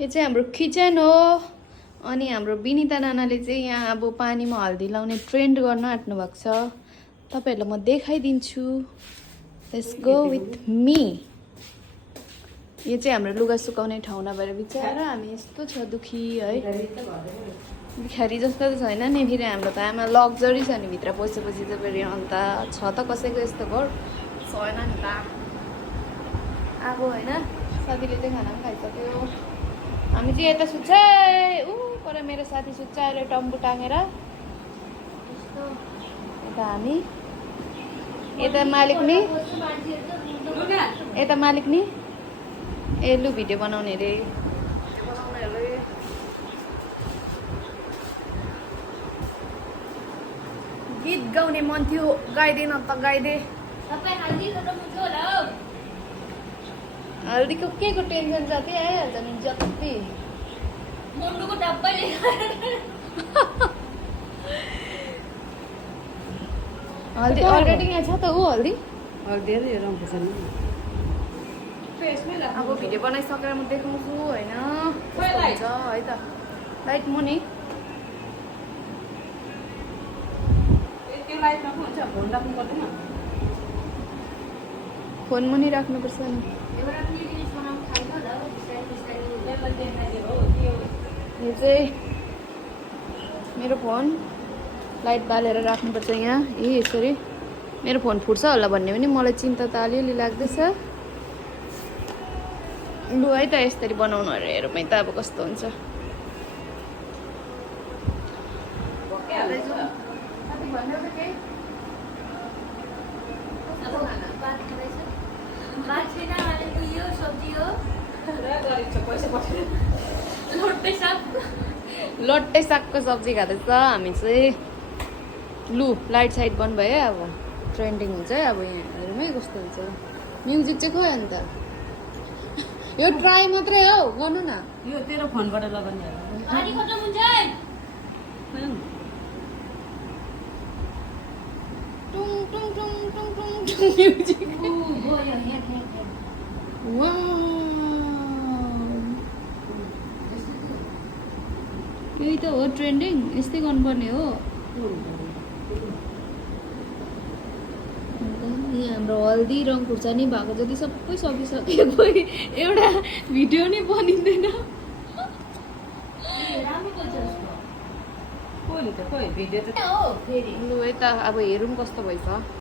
यो चाहिँ हाम्रो किचन हो अनि हाम्रो विनिता नानाले चाहिँ यहाँ अब पानीमा हल्दी लाउने ट्रेन्ड गर्न आँट्नु भएको छ। तपाईहरुलाई म देखाइदिन्छु। Let's go with me. यो चाहिँ हाम्रो लुगा सुकाउने ठाउँ नभएर बिचरा हामी यस्तो छ दुखी है। भिखारी जस्तो त छैन नि, फेरि हाम्रो त आमा लग्जरी छ नि, भित्र पसेपछि त फेरि अन्त छ त कसैको यस्तो घर छैन नि त। अब होइन साथीले चाहिँ खाना पनि खाइसक्यो। हामी चाहिँ यता सुत्छै पर मेरो साथी सुत्छ अहिले टम्बु टाँगेर। यता हामी यता मालिक नि यता मालिक नि ए लु भिडियो बनाउने रे। गीत गाउने मन थियो, गाइदे न त गाइदे। हल्दीको के को टेन्सन जति आइहाल्छ नि जति मुन्डुको डब्बाले हल्दी अलरेडी यहाँ छ त ऊ हल्दी अब भिडियो बनाइसकेर म देखाउँछु होइन है त। लाइट मुनि फोन मुनि राख्नुपर्छ नि। यो चाहिँ मेरो फोन लाइट बालेर राख्नुपर्छ यहाँ। ए यसरी मेरो फोन फुट्छ होला भन्ने पनि मलाई चिन्ता त अलिअलि लाग्दैछ। लु है त यसरी बनाउनु अरे, हेरौँ है त अब कस्तो हुन्छ। लट्टे सागको सब्जी खाँदैछ हामी चाहिँ। लु लाइट साइड बन्द भयो है, अब ट्रेन्डिङ हुन्छ है। अब यहाँ हेरौँ है कस्तो हुन्छ। म्युजिक चाहिँ खोइ अन्त यो ट्राई मात्रै हो, गर्नु न। यो तेरो फोनबाट लगाउने टुङ टुङ टुङ टुङ टुङ म्युजिक। यही त हो ट्रेन्डिङ, यस्तै गर्नुपर्ने हो। यहाँ हाम्रो हल्दी रङ खुर्सानी भएको जति सबै सकिसक्यो। कोही एउटा भिडियो नै बनिँदैन। लु है त अब हेरौँ कस्तो भएछ।